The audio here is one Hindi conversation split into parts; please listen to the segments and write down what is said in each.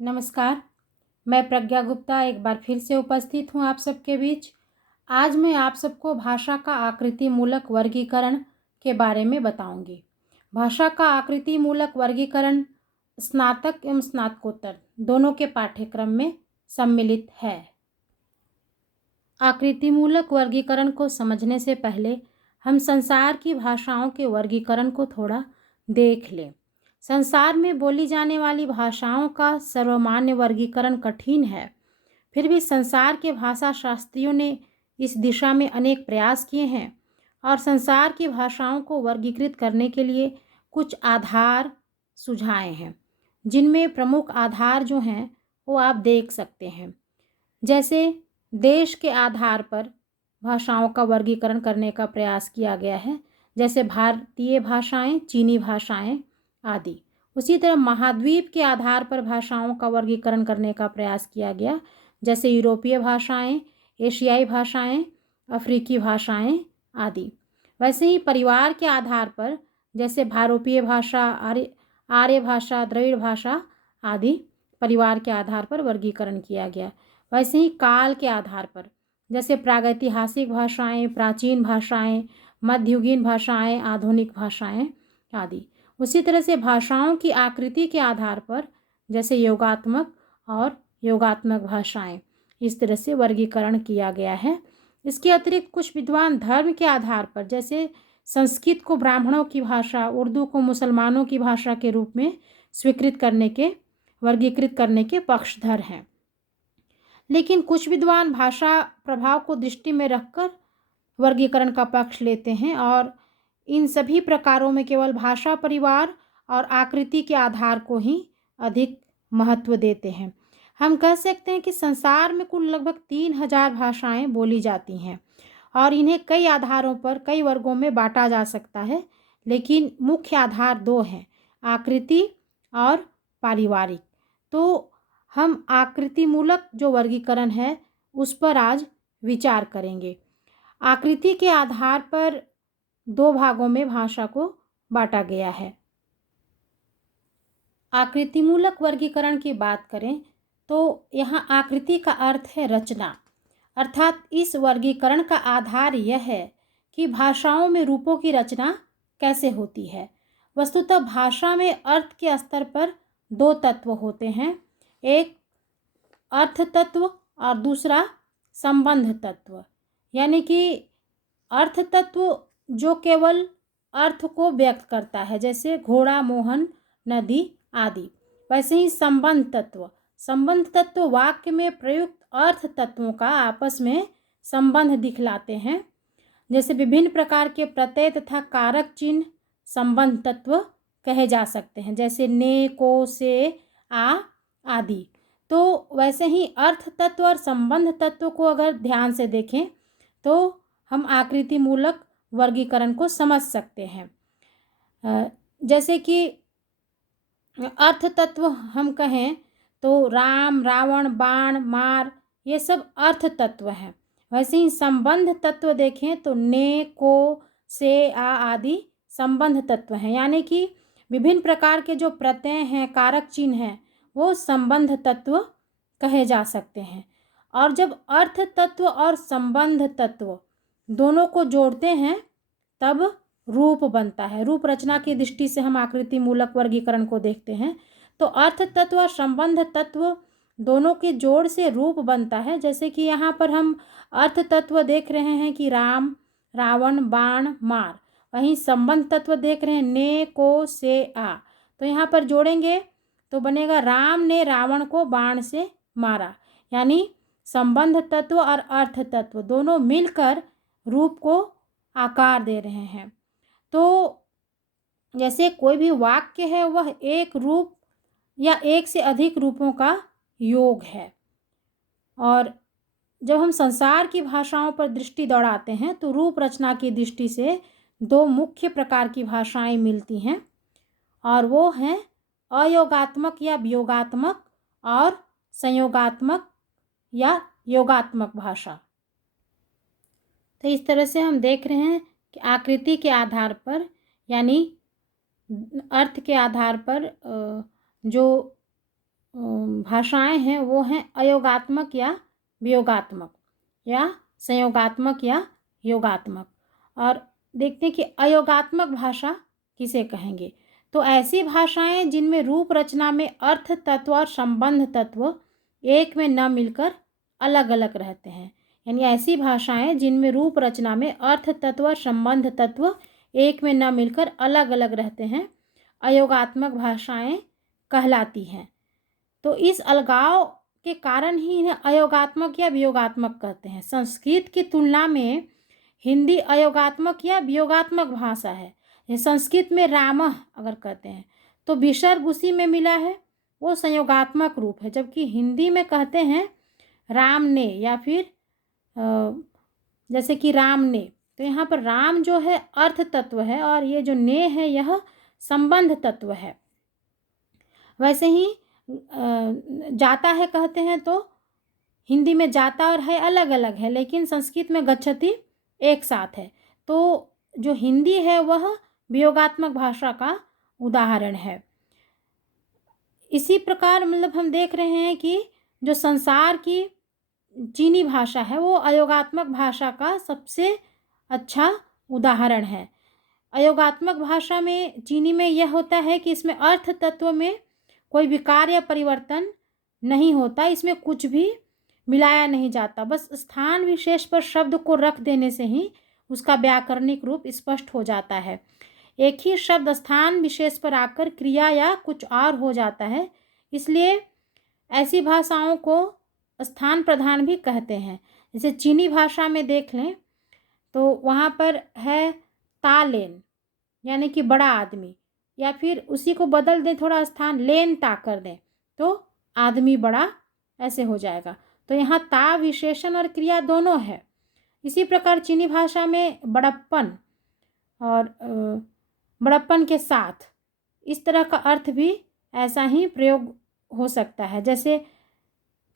नमस्कार। मैं प्रज्ञा गुप्ता एक बार फिर से उपस्थित हूँ आप सबके बीच। आज मैं आप सबको भाषा का आकृति मूलक वर्गीकरण के बारे में बताऊंगी। भाषा का आकृति मूलक वर्गीकरण स्नातक एवं स्नातकोत्तर दोनों के पाठ्यक्रम में सम्मिलित है। आकृति मूलक वर्गीकरण को समझने से पहले हम संसार की भाषाओं के वर्गीकरण को थोड़ा देख लें। संसार में बोली जाने वाली भाषाओं का सर्वमान्य वर्गीकरण कठिन है, फिर भी संसार के भाषा शास्त्रियों ने इस दिशा में अनेक प्रयास किए हैं और संसार की भाषाओं को वर्गीकृत करने के लिए कुछ आधार सुझाए हैं, जिनमें प्रमुख आधार जो हैं वो आप देख सकते हैं। जैसे देश के आधार पर भाषाओं का वर्गीकरण करने का प्रयास किया गया है, जैसे भारतीय भाषाएं, चीनी भाषाएं आदि। उसी तरह महाद्वीप के आधार पर भाषाओं का वर्गीकरण करने का प्रयास किया गया, जैसे यूरोपीय भाषाएं, एशियाई भाषाएं, अफ्रीकी भाषाएं आदि। वैसे ही परिवार के आधार पर जैसे भारोपीय भाषा, आर्य भाषा, द्रविड़ भाषा आदि परिवार के आधार पर वर्गीकरण किया गया। वैसे ही काल के आधार पर जैसे प्रागैतिहासिक भाषाएं, प्राचीन भाषाएं, मध्ययुगीन भाषाएं, आधुनिक भाषाएं आदि। उसी तरह से भाषाओं की आकृति के आधार पर जैसे योगात्मक और योगात्मक भाषाएं, इस तरह से वर्गीकरण किया गया है। इसके अतिरिक्त कुछ विद्वान धर्म के आधार पर जैसे संस्कृत को ब्राह्मणों की भाषा, उर्दू को मुसलमानों की भाषा के रूप में वर्गीकृत करने के पक्षधर हैं। लेकिन कुछ विद्वान भाषा प्रभाव को दृष्टि में रखकर वर्गीकरण का पक्ष लेते हैं और इन सभी प्रकारों में केवल भाषा परिवार और आकृति के आधार को ही अधिक महत्व देते हैं। हम कह सकते हैं कि संसार में कुल लगभग 3000 भाषाएं बोली जाती हैं और इन्हें कई आधारों पर कई वर्गों में बांटा जा सकता है, लेकिन मुख्य आधार दो हैं, आकृति और पारिवारिक। तो हम आकृति मूलक जो वर्गीकरण है उस पर आज विचार करेंगे। आकृति के आधार पर दो भागों में भाषा को बांटा गया है। आकृति मूलक वर्गीकरण की बात करें तो यहाँ आकृति का अर्थ है रचना, अर्थात इस वर्गीकरण का आधार यह है कि भाषाओं में रूपों की रचना कैसे होती है। वस्तुतः भाषा में अर्थ के स्तर पर दो तत्व होते हैं, एक अर्थ तत्व और दूसरा संबंध तत्व। यानी कि अर्थ तत्व जो केवल अर्थ को व्यक्त करता है, जैसे घोड़ा, मोहन, नदी आदि। वैसे ही संबंध तत्व वाक्य में प्रयुक्त अर्थ तत्वों का आपस में संबंध दिखलाते हैं। जैसे विभिन्न प्रकार के प्रत्यय तथा कारक चिन्ह संबंध तत्व कहे जा सकते हैं, जैसे ने, को, से, आ आदि। तो वैसे ही अर्थ तत्व और संबंध तत्व को अगर ध्यान से देखें तो हम आकृति मूलक वर्गीकरण को समझ सकते हैं। जैसे कि अर्थ तत्व हम कहें तो राम, रावण, बाण, मार, ये सब अर्थ तत्व हैं। वैसे ही संबंध तत्व देखें तो ने, को, से, आ आदि संबंध तत्व हैं। यानी कि विभिन्न प्रकार के जो प्रत्यय हैं, कारक चिन्ह हैं, वो संबंध तत्व कहे जा सकते हैं। और जब अर्थ तत्व और संबंध तत्व दोनों को जोड़ते हैं तब रूप बनता है। रूप रचना की दृष्टि से हम आकृति मूलक वर्गीकरण को देखते हैं तो अर्थ तत्व और संबंध तत्व दोनों के जोड़ से रूप बनता है। जैसे कि यहाँ पर हम अर्थ तत्व देख रहे हैं कि राम, रावण, बाण, मार। वहीं संबंध तत्व देख रहे हैं ने, को, से, आ। तो यहाँ पर जोड़ेंगे तो बनेगा राम ने रावण को बाण से मारा। यानी संबंध तत्व और अर्थ तत्व दोनों मिलकर रूप को आकार दे रहे हैं। तो जैसे कोई भी वाक्य है वह एक रूप या एक से अधिक रूपों का योग है। और जब हम संसार की भाषाओं पर दृष्टि दौड़ाते हैं तो रूप रचना की दृष्टि से दो मुख्य प्रकार की भाषाएं मिलती हैं और वो हैं अयोगात्मक या वियोगात्मक और संयोगात्मक या योगात्मक भाषा। तो इस तरह से हम देख रहे हैं कि आकृति के आधार पर यानी अर्थ के आधार पर जो भाषाएं हैं वो हैं अयोगात्मक या वियोगात्मक या संयोगात्मक या योगात्मक। और देखते हैं कि अयोगात्मक भाषा किसे कहेंगे। तो ऐसी भाषाएं जिनमें रूप रचना में अर्थ तत्व और संबंध तत्व एक में न मिलकर अलग अलग रहते हैं, यानी ऐसी भाषाएं जिनमें रूप रचना में अर्थ तत्व और संबंध तत्व एक में न मिलकर अलग अलग रहते हैं, अयोगात्मक भाषाएं कहलाती हैं। तो इस अलगाव के कारण ही इन्हें अयोगात्मक या वियोगात्मक कहते हैं। संस्कृत की तुलना में हिंदी अयोगात्मक या वियोगात्मक भाषा है। ये संस्कृत में रामः अगर कहते हैं तो विसर्ग उसी में मिला है, वो संयोगात्मक रूप है, जबकि हिंदी में कहते हैं राम ने या फिर जैसे कि राम ने, तो यहाँ पर राम जो है अर्थ तत्व है और ये जो ने है यह संबंध तत्व है। वैसे ही जाता है कहते हैं तो हिंदी में जाता और है अलग अलग है, लेकिन संस्कृत में गच्छति एक साथ है। तो जो हिंदी है वह वियोगात्मक भाषा का उदाहरण है। इसी प्रकार मतलब हम देख रहे हैं कि जो संसार की चीनी भाषा है वो अयोगात्मक भाषा का सबसे अच्छा उदाहरण है। अयोगात्मक भाषा में चीनी में यह होता है कि इसमें अर्थ तत्व में कोई विकार या परिवर्तन नहीं होता, इसमें कुछ भी मिलाया नहीं जाता, बस स्थान विशेष पर शब्द को रख देने से ही उसका व्याकरणिक रूप स्पष्ट हो जाता है। एक ही शब्द स्थान विशेष पर आकर क्रिया या कुछ और हो जाता है, इसलिए ऐसी भाषाओं को स्थान प्रधान भी कहते हैं। जैसे चीनी भाषा में देख लें तो वहाँ पर है तालेन यानी कि बड़ा आदमी, या फिर उसी को बदल दें थोड़ा स्थान लेन ता कर दें तो आदमी बड़ा ऐसे हो जाएगा। तो यहाँ ता विशेषण और क्रिया दोनों है। इसी प्रकार चीनी भाषा में बड़प्पन और बड़प्पन के साथ इस तरह का अर्थ भी ऐसा ही प्रयोग हो सकता है। जैसे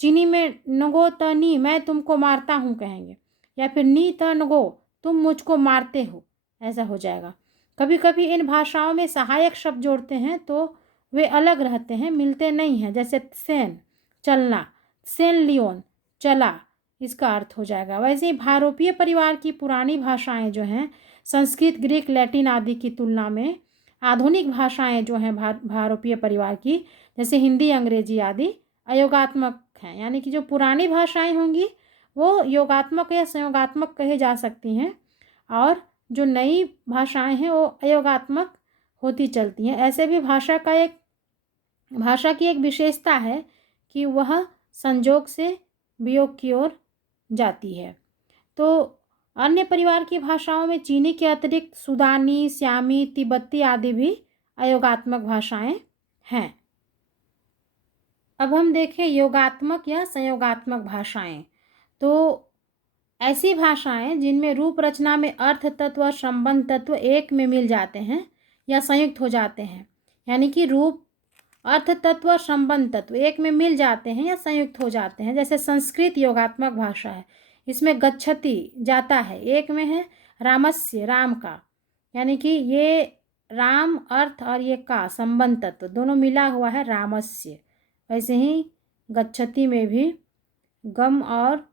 चीनी में नगो त नी मैं तुमको मारता हूँ कहेंगे, या फिर नी त नगो तुम मुझको मारते हो, ऐसा हो जाएगा। कभी कभी इन भाषाओं में सहायक शब्द जोड़ते हैं तो वे अलग रहते हैं, मिलते नहीं हैं। जैसे सेन चलना, सेन लियोन चला, इसका अर्थ हो जाएगा। वैसे ही भारोपीय परिवार की पुरानी भाषाएं जो हैं संस्कृत, ग्रीक, लैटिन आदि की तुलना में आधुनिक भाषाएं जो हैं भारोपीय परिवार की जैसे हिंदी, अंग्रेजी आदि अयोगात्मक हैं, यानी कि जो पुरानी भाषाएं होंगी वो योगात्मक या संयोगात्मक कही जा सकती हैं और जो नई भाषाएं हैं वो अयोगात्मक होती चलती हैं। ऐसे भी भाषा की एक विशेषता है कि वह संजोग से वियोग की ओर जाती है। तो अन्य परिवार की भाषाओं में चीनी के अतिरिक्त सुदानी, श्यामी, तिब्बती आदि भी अयोगात्मक भाषाएं हैं। अब हम देखें योगात्मक या संयोगात्मक भाषाएं। तो ऐसी भाषाएं जिनमें रूप रचना में अर्थ तत्व और संबंध तत्व एक में मिल जाते हैं या संयुक्त हो जाते हैं, यानी कि रूप, अर्थ तत्व और संबंध तत्व एक में मिल जाते हैं या संयुक्त हो जाते हैं। जैसे संस्कृत योगात्मक भाषा है, इसमें गच्छति जाता है एक में है, रामस्य राम का, यानी कि ये राम अर्थ और ये का संबंध तत्व दोनों मिला हुआ है रामस्य। वैसे ही गच्छति में भी गम और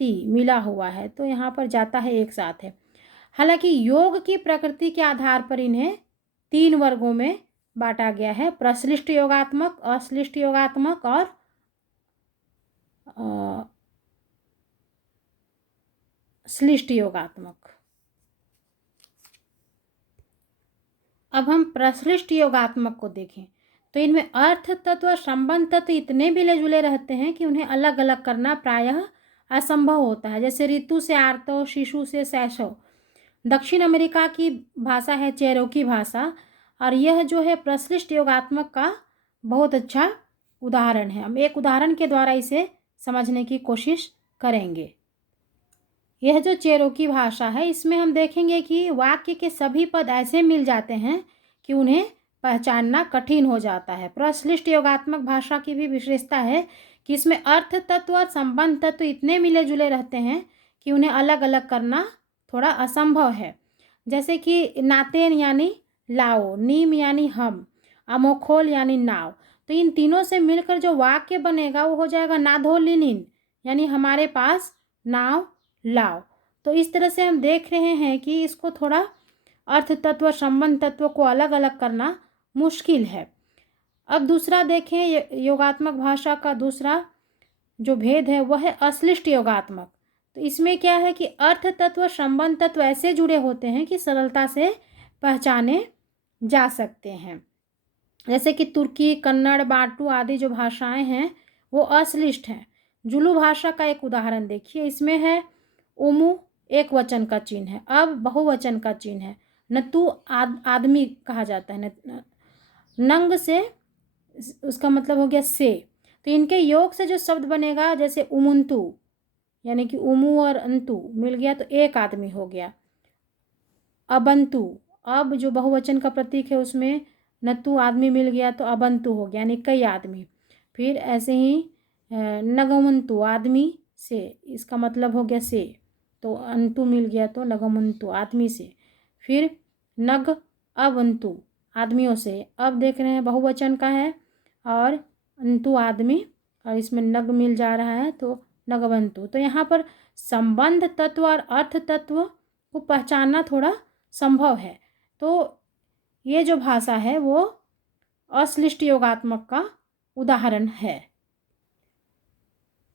ती मिला हुआ है, तो यहाँ पर जाता है एक साथ है। हालांकि योग की प्रकृति के आधार पर इन्हें 3 वर्गों में बांटा गया है: प्रश्लिष्ट योगात्मक, अश्लिष्ट योगात्मक और श्लिष्ट योगात्मक। अब हम प्रश्लिष्ट योगात्मक को देखें तो इनमें अर्थ तत्व और संबंध तत्व इतने मिले जुले रहते हैं कि उन्हें अलग अलग करना प्रायः असंभव होता है। जैसे ऋतु से आर्तव, शिशु से शैशव। दक्षिण अमेरिका की भाषा है चेरोकी भाषा, और यह जो है प्रश्लिष्ट योगात्मक का बहुत अच्छा उदाहरण है। हम एक उदाहरण के द्वारा इसे समझने की कोशिश करेंगे। यह जो चेरोकी भाषा है इसमें हम देखेंगे कि वाक्य के सभी पद ऐसे मिल जाते हैं कि उन्हें पहचानना कठिन हो जाता है। प्रश्लिष्ट योगात्मक भाषा की भी विशेषता है कि इसमें अर्थ तत्व और संबंध तत्व इतने मिले जुले रहते हैं कि उन्हें अलग अलग करना थोड़ा असंभव है। जैसे कि नातेन यानी लाओ, नीम यानी हम, अमोखोल यानी नाव। तो इन तीनों से मिलकर जो वाक्य बनेगा वो हो जाएगा नाधो लिनिन, यानी हमारे पास नाव लाओ। तो इस तरह से हम देख रहे हैं कि इसको थोड़ा अर्थ तत्व संबंध तत्व को अलग अलग करना मुश्किल है। अब दूसरा देखें, योगात्मक भाषा का दूसरा जो भेद है वह है अश्लिष्ट योगात्मक। तो इसमें क्या है कि अर्थ तत्व संबंध तत्व ऐसे जुड़े होते हैं कि सरलता से पहचाने जा सकते हैं। जैसे कि तुर्की, कन्नड़, बाटू आदि जो भाषाएं हैं वो अश्लिष्ट हैं। जुलू भाषा का एक उदाहरण देखिए, इसमें है उमु एक वचन का चिन्ह है, अब बहुवचन का चिन्ह है, नतु आदमी कहा जाता है, नंग से उसका मतलब हो गया से। तो इनके योग से जो शब्द बनेगा, जैसे उमुंतु यानी कि उमु और अंतु मिल गया तो एक आदमी हो गया। अबंतु, अब जो बहुवचन का प्रतीक है उसमें नतु आदमी मिल गया तो अबंतु हो गया, यानी कई आदमी। फिर ऐसे ही नगमंतु आदमी से, इसका मतलब हो गया से, तो अंतु मिल गया तो नगमंतु आदमी से। फिर नग अबंतु आदमियों से, अब देख रहे हैं बहुवचन का है और अंतु आदमी और इसमें नग मिल जा रहा है तो नगवंतु। तो यहाँ पर संबंध तत्व और अर्थ तत्व को पहचानना थोड़ा संभव है। तो ये जो भाषा है वो अश्लिष्ट योगात्मक का उदाहरण है।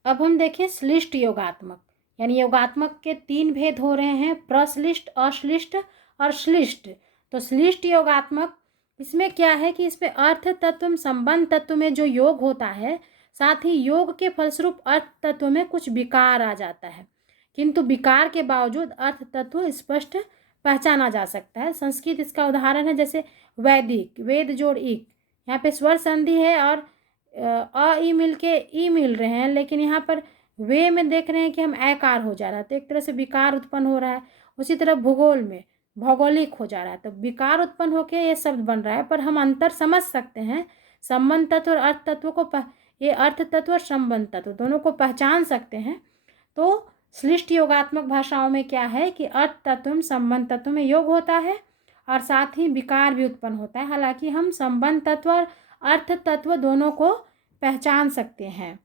अब हम देखें श्लिष्ट योगात्मक, यानी योगात्मक के 3 भेद हो रहे हैं, प्रश्लिष्ट, अश्लिष्ट और श्लिष्ट। तो श्लिष्ट योगात्मक, इसमें क्या है कि इसमें अर्थ तत्व संबंध तत्व में जो योग होता है, साथ ही योग के फलस्वरूप अर्थ तत्व में कुछ विकार आ जाता है, किंतु विकार के बावजूद अर्थ तत्व स्पष्ट पहचाना जा सकता है। संस्कृत इसका उदाहरण है, जैसे वैदिक, वेद जोड़ इक, यहाँ पे स्वर संधि है और अ ई मिल के ई मिल रहे हैं, लेकिन यहाँ पर वे में देख रहे हैं कि हम ऐकार हो जा रहा है, तो एक तरह से विकार उत्पन्न हो रहा है। उसी तरह भूगोल में भौगोलिक हो जा रहा है, तो विकार उत्पन्न होकर ये शब्द बन रहा है, पर हम अंतर समझ सकते हैं। संबंध तत्व और अर्थ तत्व को ये अर्थ तत्व और संबंध तत्व दोनों को पहचान सकते हैं। तो श्लिष्ट योगात्मक भाषाओं में क्या है कि अर्थ तत्व संबंध तत्व में योग होता है और साथ ही विकार भी उत्पन्न होता है। हालांकि हम संबंध तत्व और अर्थ तत्व दोनों को पहचान सकते हैं।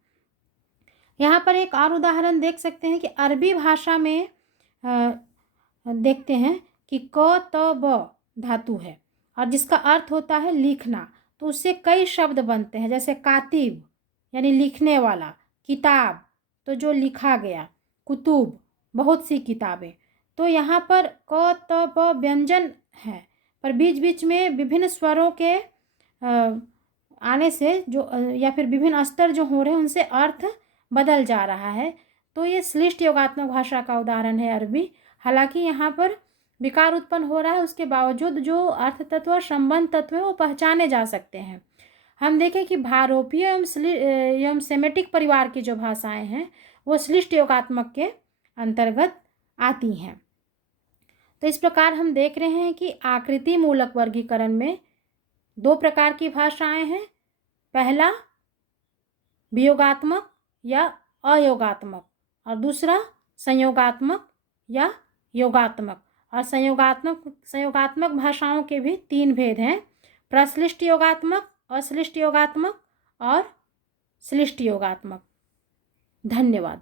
यहाँ पर एक और उदाहरण देख सकते हैं कि अरबी भाषा में देखते हैं कि क त ब धातु है और जिसका अर्थ होता है लिखना, तो उससे कई शब्द बनते हैं, जैसे कातिब यानी लिखने वाला, किताब तो जो लिखा गया, कुतुब बहुत सी किताबें। तो यहाँ पर क त ब व्यंजन है, पर बीच बीच में विभिन्न स्वरों के आने से जो या फिर विभिन्न अस्तर जो हो रहे हैं उनसे अर्थ बदल जा रहा है। तो ये श्लिष्ट योगात्मक भाषा का उदाहरण है अरबी। हालांकि यहाँ पर विकार उत्पन्न हो रहा है, उसके बावजूद जो अर्थ तत्व और संबंध तत्व है वो पहचाने जा सकते हैं। हम देखें कि भारोपीय एवं सेमेटिक परिवार की जो भाषाएं हैं वो श्लिष्ट योगात्मक के अंतर्गत आती हैं। तो इस प्रकार हम देख रहे हैं कि आकृति मूलक वर्गीकरण में 2 प्रकार की भाषाएं हैं। पहला वियोगात्मक या अयोगात्मक और दूसरा संयोगात्मक या योगात्मक। और संयोगात्मक भाषाओं के भी 3 भेद हैं, प्रश्लिष्ट योगात्मक, अश्लिष्ट योगात्मक और श्लिष्ट योगात्मक। धन्यवाद।